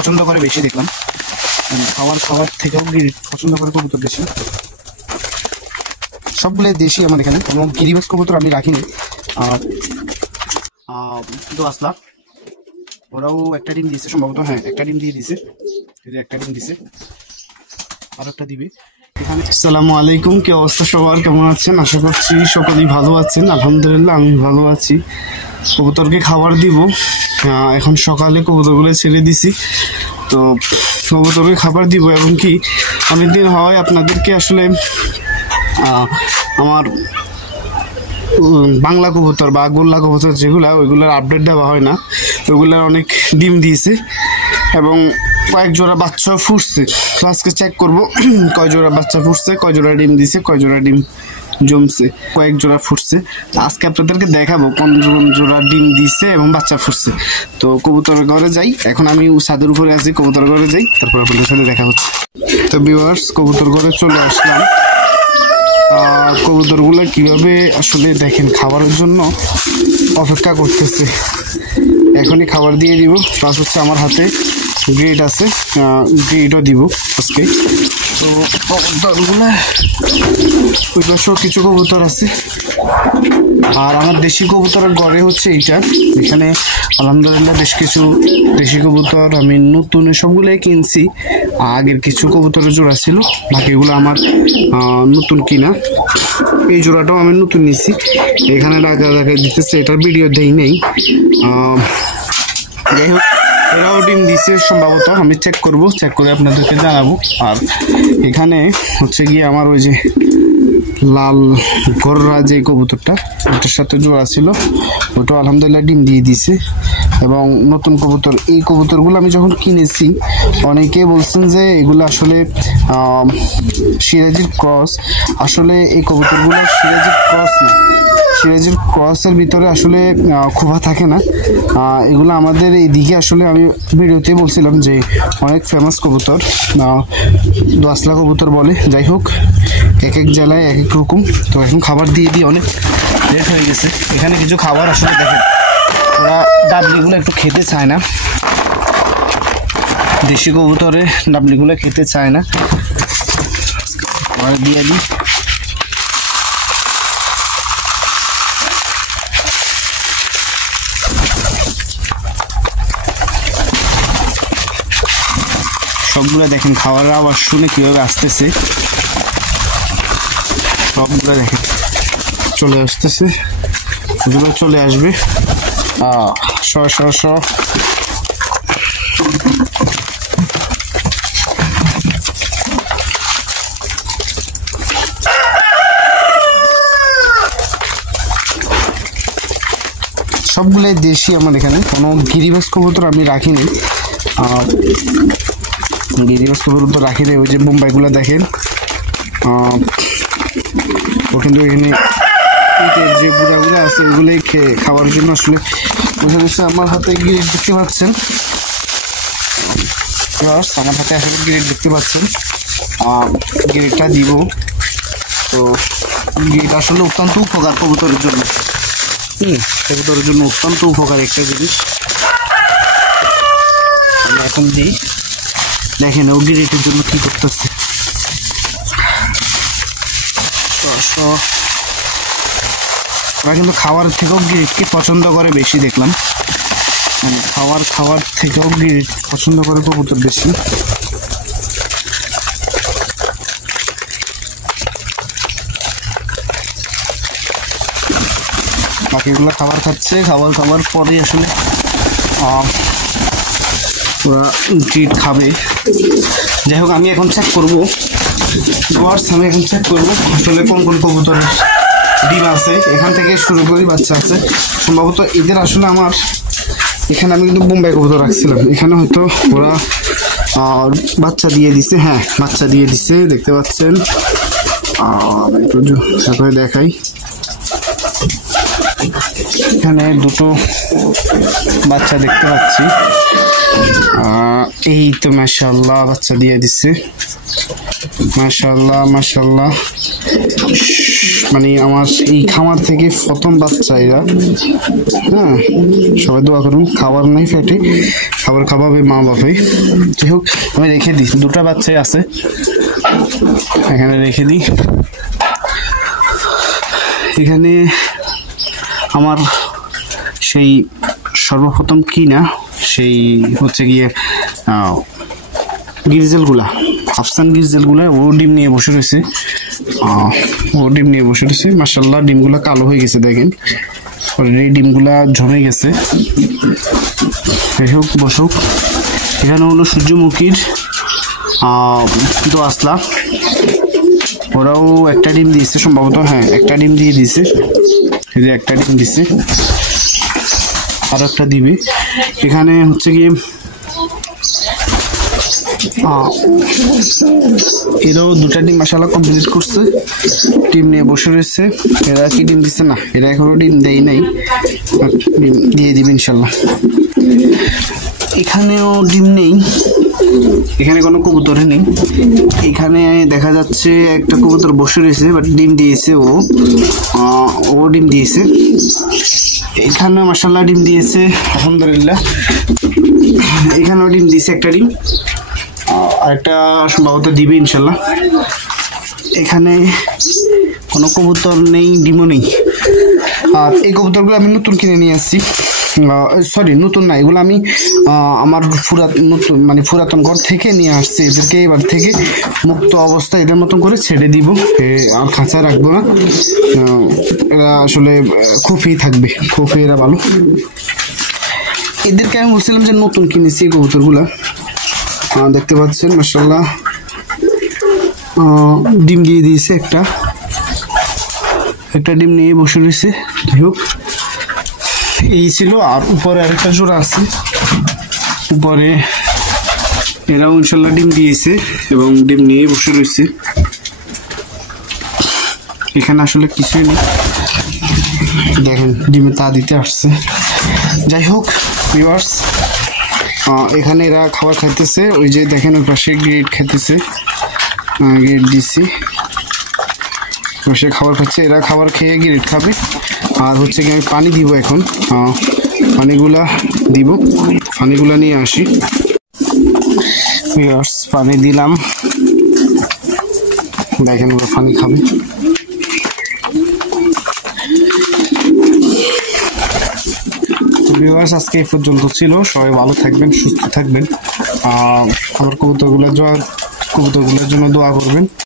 পছন্দ করে বেশি দেখলাম, খাবার থেকেও গিরিট পছন্দ করে কবুতর বেশি। সবগুলো দেশি আমার এখানে, কোনো গিরিবাজ কবুতর আমি রাখিনি। তো আসলাম, ওরাও একটা ডিম দিয়েছে সম্ভবত, হ্যাঁ একটা ডিম দিয়ে দিছে, একটা ডিম দিছে, আর একটা দিবে। আসসালামু আলাইকুম, কি অবস্থা সবার, কেমন আছেন? আশা করছি সকলেই ভালো আছেন। আলহামদুলিল্লাহ আমি ভালো আছি। কবুতরকে খাবার দিব, এখন সকালে কবুতরগুলো ছেড়ে দিছি, তো কবুতরকে খাবার দিব। এবং কি অনেকদিন হয় আপনাদেরকে আসলে আমার বাংলা কবুতর বা গোল্লা কবুতর যেগুলা, ওইগুলোর আপডেট দেওয়া হয় না। ওইগুলার অনেক ডিম দিয়েছে এবং কয়েক জোড়া বাচ্চা ফুটছে। আজকে চেক করবো কয় জোড়া বাচ্চা ফুটছে, কয় জোড়া ডিম দিছে, কয় জোড়া ডিম জমছে, কয়েক জোড়া ফুটছে। আজকে আপনাদেরকে দেখাবো কোন জোড়া ডিম দিছে এবং বাচ্চা ফুটছে। তো কবুতরের ঘরে যাই, এখন আমি ছাদের উপরে আছি, কবুতর ঘরে যাই, তারপর আপনাদের সাথে দেখা হচ্ছে। তো ভিউয়ার্স, কবুতর ঘরে চলে আসলাম। কবুতরগুলো কিভাবে আসলে দেখেন খাবারের জন্য অপেক্ষা করতেছে, এখনই খাবার দিয়ে দিব। প্লাস হচ্ছে আমার হাতে গ্রেড আছে, গ্রেডও দিব আজকে। তো কবুতরগুলো ওই পাশেও কিছু কবুতর আছে, আর আমার দেশি কবুতরের ঘরে হচ্ছে এইটা। এখানে আলহামদুলিল্লাহ বেশ কিছু দেশি কবুতর আমি নতুন সবগুলোই কিনছি। আগের কিছু কবুতরের জোড়া ছিল, বাকিগুলো আমার নতুন কিনা। এই জোড়াটাও আমি নতুন নিছি, এখানে রাখা দিতেছে, এটার ভিডিও দেই নেই। যাই হোক, এরাও ডিম দিছে সম্ভবত, আমি চেক করব, চেক করে আপনাদেরকে জানাবো। আর এখানে হচ্ছে গিয়ে আমার ওই যে লাল গররা যে কবুতরটা, ওটার সাথে জোড়া ছিল, ওটা আলহামদুলিল্লাহ ডিম দিয়ে দিছে। এবং নতুন কবুতর, এই কবুতরগুলো আমি যখন কিনেছি অনেকে বলছেন যে এগুলো আসলে সিরাজির ক্রস। আসলে এই কবুতরগুলো সিরাজির ক্রস না, সিরাজির ক্রসের ভিতরে আসলে খোপা থাকে না। এগুলো আমাদের এইদিকে আসলে আমি ভিডিওতে বলছিলাম যে অনেক ফেমাস কবুতর, দোয়াশলা কবুতর বলে। যাই হোক, এক এক জেলায় এক এক রকম। তো এখন খাবার দিয়ে অনেক লেট হয়ে গেছে। এখানে কিছু খাবার আসলে দেখেন, ওরা ডাবলিগুলো একটু খেতে চায় না, দেশি কবুতরে ডাবলিগুলো খেতে চায় না। দিয়ে দিই, সবগুলো দেখেন খাওয়ার আওয়াজ শুনে কিভাবে আসতেছে, সবগুলো দেখেন চলে আসতেছে, এগুলো চলে আসবে। সবগুলোই দেশি আমার এখানে, কোনো গিরিবাজ কবুতর আমি রাখিনি। গিরিবাজ কবুতর রাখি দেয়, ওই যে বোম্বাইগুলো দেখেন, ও কিন্তু এখানে যে বুড়াগুলো আছে ওইগুলোই খাওয়ার জন্য আসলে বোঝা যাচ্ছে। আমার হাতে গ্রিড দেখতে পাচ্ছেন, আমার হাতে আসলে গ্রিড দেখতে পাচ্ছেন, গ্রিডটা দিব। তো গ্রিড আসলে অত্যন্ত উপকার কবুতরের জন্য, কবুতরের জন্য অত্যন্ত উপকার একটা জিনিস। আমি এখন দিই, দেখেন ও গ্রিডের জন্য কি করতেছে। ওরা কিন্তু খাবার থেকেও গ্রিডকে পছন্দ করে বেশি দেখলাম, মানে খাবার থেকেও গ্রিড পছন্দ করে কবুতর বেশি। বাকিগুলো খাবার খাচ্ছে, খাবার পরে আসলে ওরা গ্রিড খাবে। যাই হোক, আমি এখন চেক করবো, আমি এখন চেক করবো আসলে কোন কোন কবুতরের ডিম আছে। এখান থেকে শুরু করি, বাচ্চা আছে সম্ভবত এদের। আসলে আমার এখানে আমি কিন্তু বোম্বাই কবুতর রাখছিলাম, এখানে হয়তো ওরা বাচ্চা দিয়ে দিছে। হ্যাঁ, বাচ্চা দিয়ে দিছে, দেখতে পাচ্ছেন। একটু দেখাই, এখানে দুটো বাচ্চা দেখতে পাচ্ছি। এই তো মাশাআল্লাহ বাচ্চা দিয়ে দিচ্ছে। মাশাআল্লাহ মাশাআল্লাহ, মানে আমার এই খামার থেকে প্রথম বাচ্চা এরা। হ্যাঁ, সবাই দোয়া করুন। খাবার নাই পেটে, খাবার খাওয়াবে মা বাপে। যাই হোক, আমি রেখে দিই, দুটা বাচ্চাই আছে, এখানে রেখে দিই। এখানে আমার সেই সর্বপ্রথম কিনা সেই হচ্ছে গিয়ে গির্জেলগুলা, আফসান গির্জেলগুলা, ও ডিম নিয়ে বসে রয়েছে। মাশাআল্লাহ, ডিমগুলা কালো হয়ে গেছে, দেখেন অলরেডি ডিমগুলা জমে গেছে। যাই হোক, বসুক। এখানে হলো সূর্যমুখীর দোআঁশলা, ওরাও একটা ডিম দিয়েছে সম্ভবত। হ্যাঁ, একটা ডিম দিয়ে দিয়েছে, এই যে একটা ডিম দিছে, আর একটা দিবে। এখানে হচ্ছে গিয়ে এরাও দুটা ডিম মাশাআল্লাহ কমপ্লিট করছে, ডিম নিয়ে বসে রয়েছে। এরা কি ডিম দিচ্ছে? না, এরা এখনো ডিম দেয় নাই, ডিম দিয়ে দিবে ইনশাল্লাহ। এখানেও ডিম নেই, এখানে কোনো কবুতরে নেই। এখানে দেখা যাচ্ছে একটা কবুতর বসে রয়েছে, বাট ডিম দিয়েছে, ও ডিম দিয়েছে। এখানে মাশাআল্লাহ ডিম দিয়েছে, আলহামদুলিল্লাহ। এখানেও ডিম দিয়েছে, একটা ডিম, আরেকটা সম্ভবত দিবে ইনশাল্লাহ। এখানে কোনো কবুতর নেই, ডিমও নেই। আর এই কবুতরগুলো আমি নতুন কিনে নিয়ে আসছি, সরি নতুন না, এগুলো আমি আমার পুরাতন ঘর থেকে নিয়ে আসছি। এদেরকে এবার থেকে মুক্ত অবস্থায় এদের মতন করে ছেড়ে দিব, আর খাঁচায় রাখবো না। এরা আসলে খুবই থাকবে, খুবই এরা ভালো। এদেরকে আমি বলছিলাম যে নতুন কিনেছি এই কবুতরগুলা, দেখতে পাচ্ছেন মাশাআল্লাহ ডিম দিয়ে দিয়েছে, একটা ডিম নিয়ে বসে রয়েছে। যাই হোক, এই ছিল। আর উপরে আরেকটা জোড়া আছে, উপরে এরাও ইনশাল্লাহ ডিম দিয়েছে এবং ডিম নিয়ে বসে রয়েছে। এখানে আসলে কিছুই নেই, দেখেন ডিমে তা দিতে আসছে। যাই হোক ভিউয়ার্স, এখানে এরা খাবার খাইতেছে, ওই যে দেখেন ওই পাশে গ্রেড খাইতেছে, গ্রেড দিছি, বসে খাবার খাচ্ছে। এরা খাবার খেয়ে গ্রেড খাবে। আর হচ্ছে কি আমি পানি দিব এখন, পানিগুলা দিব, পানিগুলা নিয়ে আসি। ভিউয়ার্স, পানি দিলাম, দেখেন ওরা পানি খাবে। ভিউয়ার্স, আজকে এই পর্যন্ত ছিল। সবাই ভালো থাকবেন, সুস্থ থাকবেন। আমার কবুতরগুলোর জন্য দোয়া করবেন।